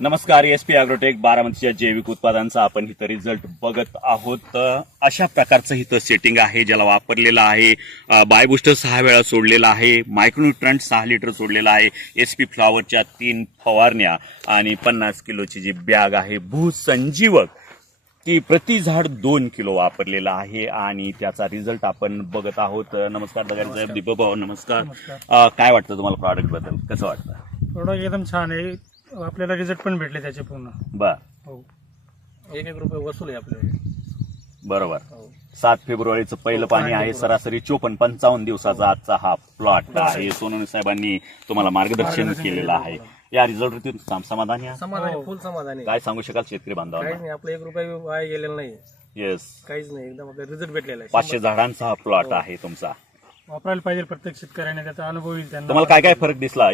नमस्कार. SP agrotech बारामतीच्या जैविक उत्पादनांचा आपण इथं रिझल्ट बघत आहोत. अशा प्रकारचं इथं सेटिंग आहे ज्याला वापरलेलं आहे. बायोबुस्टर 6 वेळा सोडलेला आहे. मायक्रोन्यूट्रंट 6 लिटर सोडलेला आहे. एसपी फ्लॉवरच्या 3 फवारण्या आणि 50 किलोची जी बॅग आहे. भूसंजीवक की प्रति झाड 2 किलो वापरलेला आहे आणि त्याचा रिझल्ट आपण बघत आहोत. नमस्कार दगाडे साहेब, दीपक भाऊ नमस्कार. काय वाटतं तुम्हाला प्रॉडक्ट बद्दल, कसं वाटतं? प्रोडक्ट एकदम छान आहे. आपल्याला रिझल्ट पण भेटले त्याचे पूर्ण. बर, हो. 1 रुपये वसूल आहे आपल्याला. बरोबर. हो. 7 फेब्रुवारीचं पहिलं पाणी आहे. सरासरी 54-55 दिवसाचा आजचा हा प्लॉट आहे. सोनवणे साहेबांनी तुम्हाला मार्गदर्शन केलेलं आहे. या रिझल्टवरती समाधानी आहे? समाधानी, फुल समाधानी. काय सांगू शकाल शेतकरी काहीच बांधवांना? नाही, आपलं 1 रुपया वाया गेलेला नाही. येस, काहीच नाही, एकदम आपल्याला रिझल्ट भेटलेला आहे. 500 झाडांचा हा प्लॉट आहे तुमचा. वापरायला पाहिजे प्रत्येक शेतकऱ्याने, त्याचा अनुभव येईल त्यांना. तुम्हाला काय काय फरक दिसला